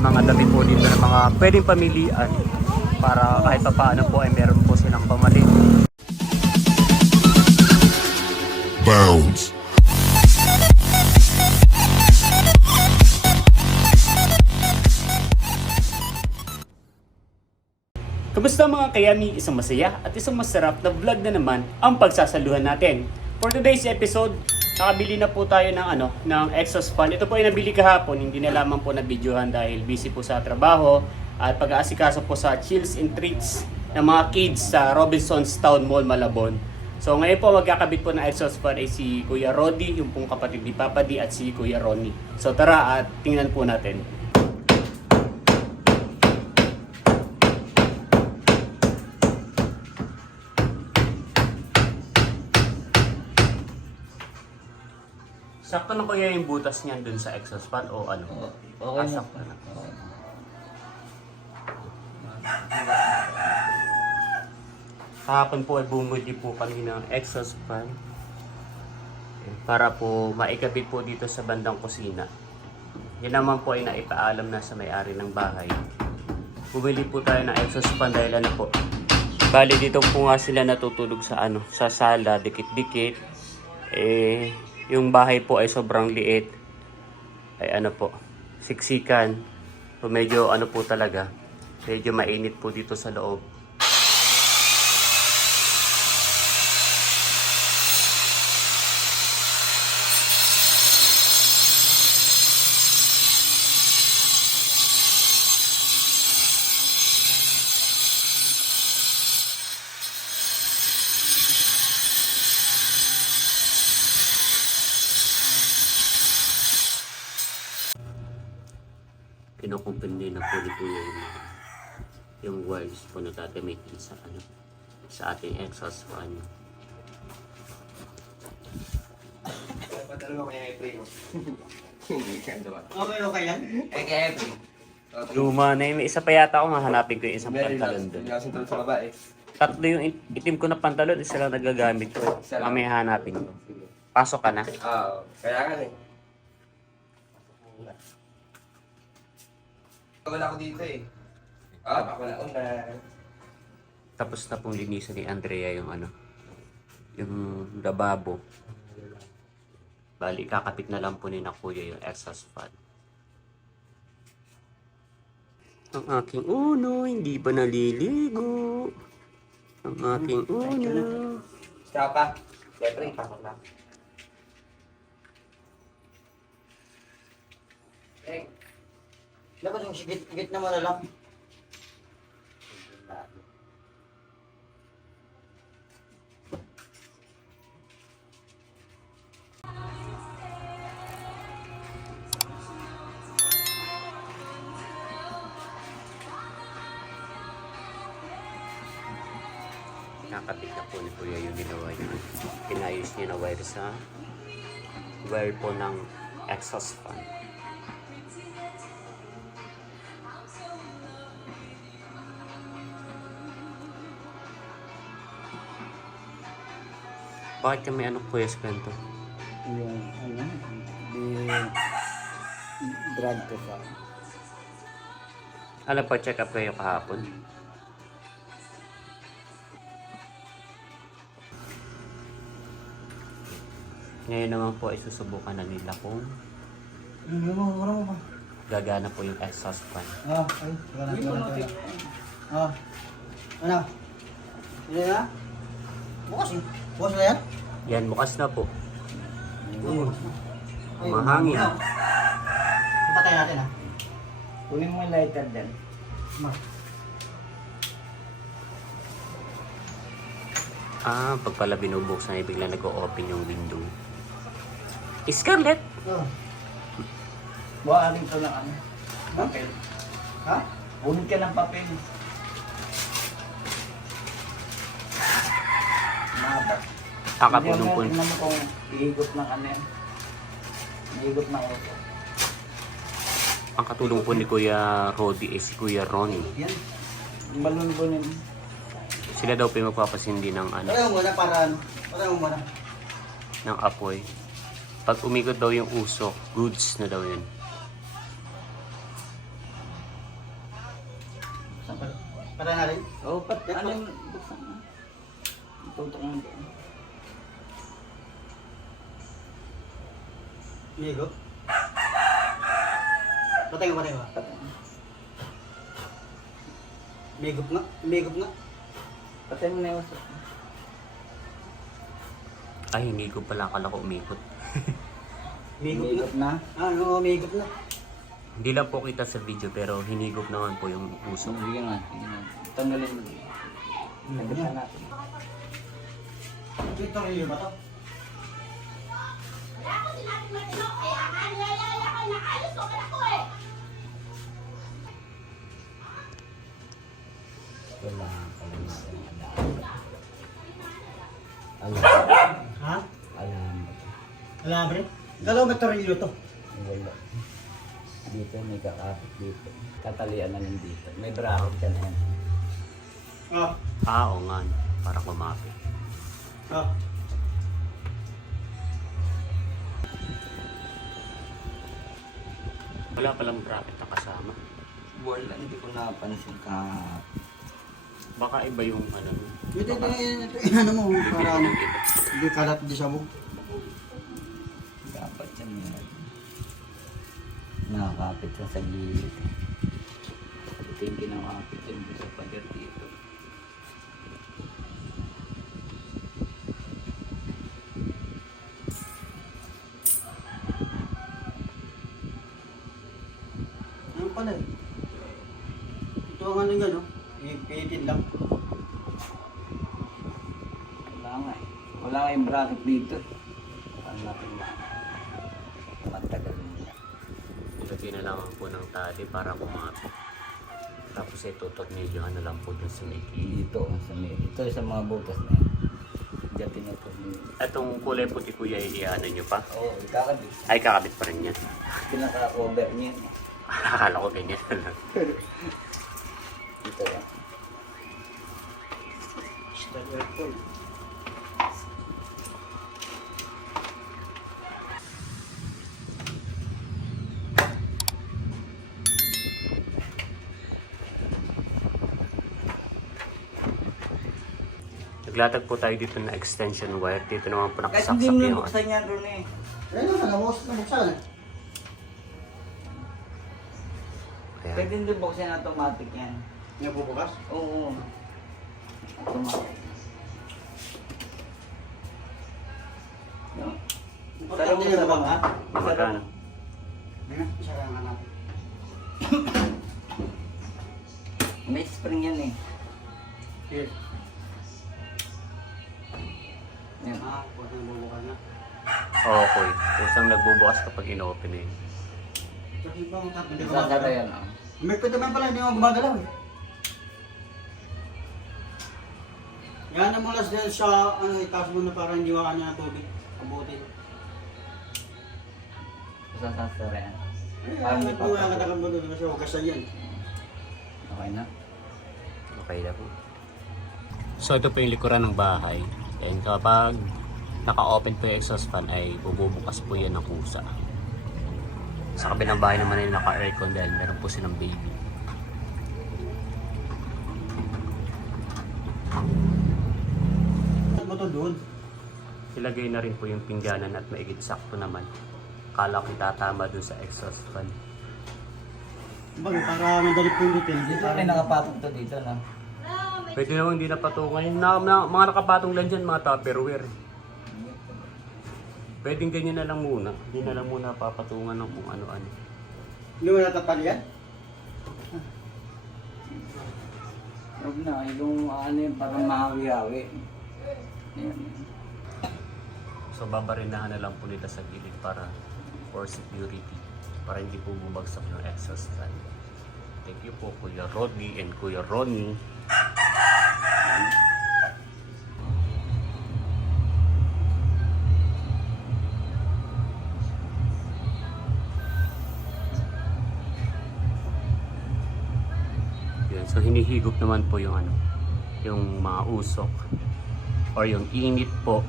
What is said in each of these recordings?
may mga dami po dito ng mga pwedeng pamilian para kahit pa paano po ay meron po silang pamalit. Bounds. Kamusta mga kayami? Isang masaya at isang masarap na vlog na naman ang pagsasaluhan natin. For today's episode, nakabili na po tayo ng ano, ng exhaust fan. Ito po ay nabili kahapon, hindi na lamang po nabidyohan dahil busy po sa trabaho at pag-aasikaso po sa chills and treats ng mga kids sa Robinson's Town Mall, Malabon. So ngayon po magkakabit po ng exhaust fan ay si Kuya Rodi, yung pong kapatid ni Papa D at si Kuya Ronnie. So tara at tingnan po natin. Sakto na kaya yung butas niyan dun sa exhaust fan o ano? Okay Ah, na. sakto na. Kahapon po ay bumili po kami ng exhaust fan eh, para po maikabit po dito sa bandang kusina. Yan naman po ay naipaalam na sa may-ari ng bahay. Bumili po tayo ng exhaust fan dahil ano po. Bali dito po nga sila natutulog sa ano, sa sala, dikit-dikit. Eh, yung bahay po ay sobrang liit. Ay ano po, siksikan. Medyo ano po talaga, medyo mainit po dito sa loob. Kinukumpindi na po ni Kuya yung, yung wires po na gagamitin sa ano sa ating exhaust fan. Ko kaya April. Hindi ka diba? Okay, okay yan. Eh, kaya April. Luma na yun. May isa pa yata ako hahanapin ko yung isang pantalon doon. Tulad sa babae. Tatlo yung it- itim ko na pantalon, isa lang nagagamit ko. Isa lang. Mamaya hanapin ko. Pasok ka na. Oo. Kaya ka eh. Wala ko dito eh. Ah, ako na una. Tapos na pong linisan ni Andrea yung ano, yung lababo. Bali, kakapit na lang po ni na kuya yung exhaust fan. Ang aking uno, hindi ba naliligo? Ang aking uno. Pa. Siyempre, pasok na. Dapat yung sigit, sigit naman na lang. Nakapit na po ni Kuya yung ginawa niya. Pinayos niya na wire sa wire po ng exhaust fan. Bakit kami ano Kuya Spento? Yung, ano, di, drag ko sa. Alam pa check up kayo kahapon? Ngayon naman po ay susubukan na nila kung Ano mo, ano mo ba? gagana po yung exhaust fan. Ah, ay, wala na, wala na. Ah, ano? Hindi na? Bukas eh. Bukas na yan? Yan, bukas na po. Ay, Mahangin. Ipatay natin ah. Kunin mo yung lighter dyan. Ma. Ah, pag pala binubuksan ay bigla nag-o-open yung window. Scarlett! Oh. Buharin ko ng ano. Papel. Ha? Bunod ka ng papel. Kakatulong po. Tingnan mo kung iikot ng ano yan. Iikot ng auto. Ang katulong po ni Kuya Rodi is si Kuya Ronnie. Yan. Yung balon ko nun. Sila daw po yung magpapasindi ng ano, mo muna para ano. Mo muna. ng apoy. Pag umikot daw yung usok, goods na daw yun. Migo. Patay ka, patay ka. Migup nga, migup nga. Patay mo na yung usok. Ay, hindi ko pala akala ko umikot. Migup nga. Umikot na. Ah, no, migup na. Hindi lang po kita sa video pero hinigop naman po yung So, usok. sige nga. Nga. Tanggalin mo. Tanggalin natin. Ito rin ba to? Ka lang Alam. Ha? Alam. Alam ba rin? Dalawa ba tornilyo to? Wala. Dito may kakapit dito. Tatalian na lang dito. May bracket ka na yan. Ah, Ah, oo nga. Para kumapit. ah. Wala palang bracket na kasama. Wala, hindi ko napansin ka. Baka iba yung ano. Baka ito, ito, ano mo, para ano, hindi kalat di sabog. Dapat yan yan. Nakakapit siya sa gilid. Ito yung kinakapit yan sa pader dito. Ito ang ano yan, no? Ipitin lang. Wala nga eh. Wala nga yung bracket dito. Ano natin ba? Matagal nila. Ilagay na lang po ng tali para kumapit. Tapos ito, tornilyohan na lang po dun sa may. Dito, sa may, ito sa mga butas na yan. Diyan tinutulog. Itong kulay puti kuya, iiano nyo pa? Oo, oh, kakabit. Ay, kakabit pa rin yan. Pinaka-cover niya. Akala ko ganyan lang. Ito yan. Aircon. Naglatag po tayo dito na extension wire. Dito naman po Kahit nakasaksak hindi mo yung... nabuksan yan, Ron eh. Ayun na, nabuksan, nabuksan. Ayan. Pwede hindi buksan automatic yan. Nabubukas? Oo. Automatic. Importante yung babang, ha? Magkano? Ayun, isa ka nga natin. May spring yan eh. Here. Yan. Ah, huwag na bubukas na. Okay. Kusang nagbubukas kapag in-open eh. Sasara magalaw. yan ah. May pwede man pala, hindi mo gumagalaw eh. Yan ang mula sa, sa ano, itaas mo na para hindi waka na ng tubig. Abutin. Ay, Parang ang di pa mga katakam mo doon kasi hugasan yan. Okay na. Okay na po. So ito po yung likuran ng bahay. And kapag naka-open po yung exhaust fan ay bububukas po yan ng kusa. Sa kabilang bahay naman ay naka-aircon dahil meron po silang baby. At mo to doon. Ilagay na rin po yung pingganan at maigit sakto naman. Kala ko tatama dun sa exhaust fan. Bagay, para madali pindutin. Dito may nakapatong to dito no? Pwede naman hindi napatungan yun. Na, na, mga nakapatong lang dyan, mga tupperware. Pwedeng ganyan na lang muna. Hindi na lang muna papatungan ng kung ano-ano. Hindi mo natatali yan? Huwag na, yung ano yun, parang mahawi-hawi. So babarinahan na lang po nila sa gilid para for security. Para hindi po bumagsak yung exhaust fan. Thank you po Kuya Rodney and Kuya Ronnie. Yun. So hinihigop naman po yung ano, yung mga usok or yung init po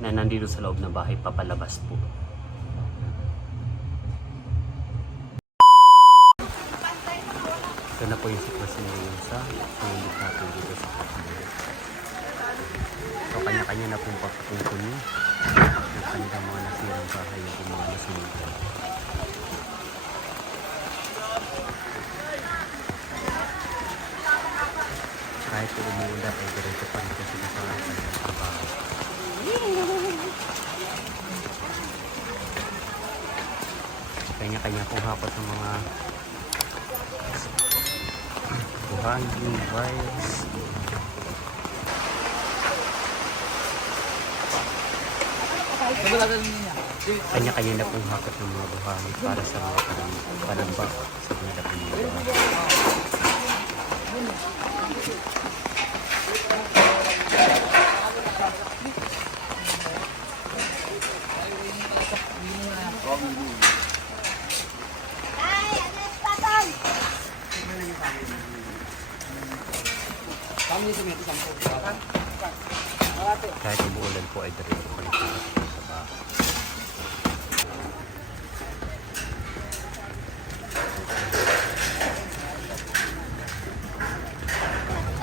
na nandito sa loob ng bahay papalabas po. Ito na po yung sitwasyon ngayon sa unit natin dito sa Kapatid. So kanya-kanya na pong pagkatungkol niya. kanilang mga nasirang bahay yung mga nasunog. Kahit po umuulan ay diretso pa rin po sila sa kanilang trabaho. Kanya-kanya pong hakot ng mga buhangin, wires. Kanya-kanya na pong hakot ng mga buhangin para sa mga panam- panamba sa kanila po mga bahay. Kahit umuulan po ay diretso pa rin sa trabaho.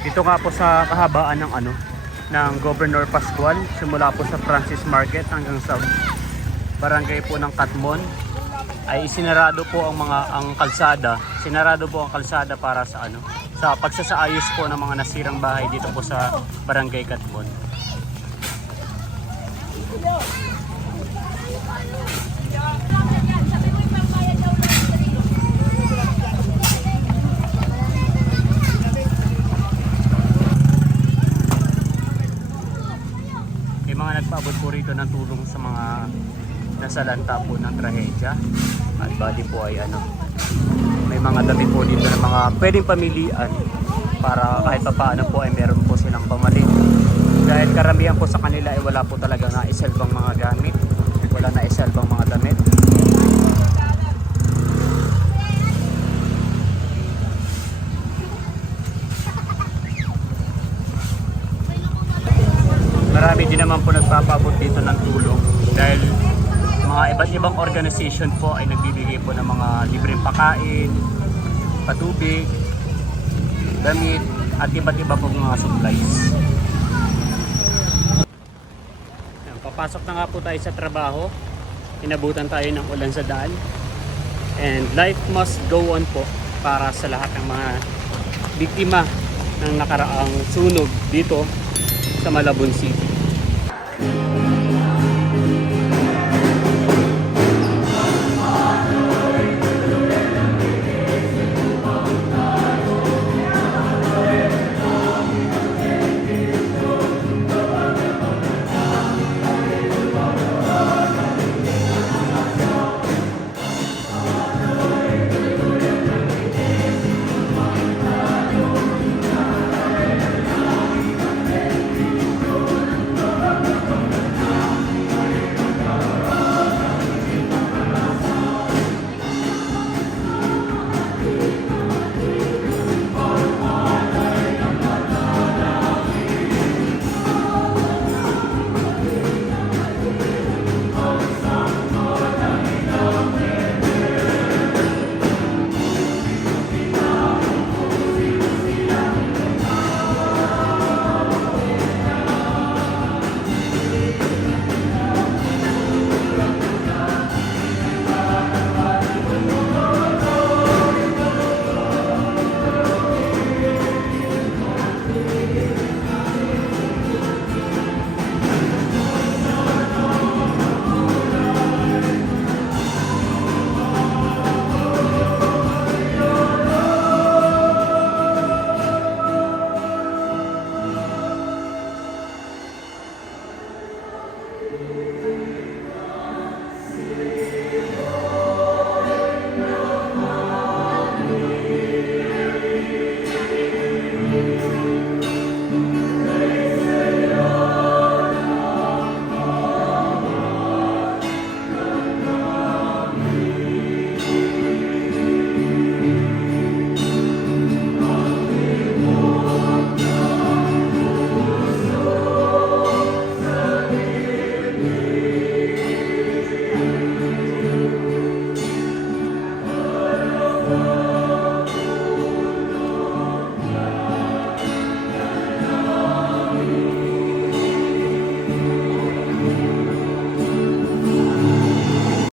Dito nga po sa kahabaan ng ano ng Governor Pascual simula po sa Francis Market hanggang sa barangay po ng Katmon ay sinarado po ang mga ang kalsada sinarado po ang kalsada para sa ano sa pagsasaayos po ng mga nasirang bahay dito po sa barangay Katmon May mga nagpaabot po rito ng tulong sa mga nasa lanta po ng trahedya. At bali po ay ano, may mga damit po dito ng mga pwedeng pamilian para kahit pa paano po ay meron po silang pamalit. Dahil karamihan po sa kanila ay wala po talaga na isalbang mga gamit, wala na isalbang mga damit. Marami din naman po nagpapabot dito ng tulong dahil mga iba't ibang organization po ay nagbibigay po ng mga libreng pakain, patubig, damit, at iba't iba pong mga supplies. Ayan, Papasok na nga po tayo sa trabaho. Inabutan tayo ng ulan sa daan. And life must go on po para sa lahat ng mga biktima ng nakaraang sunog dito sa Malabon City.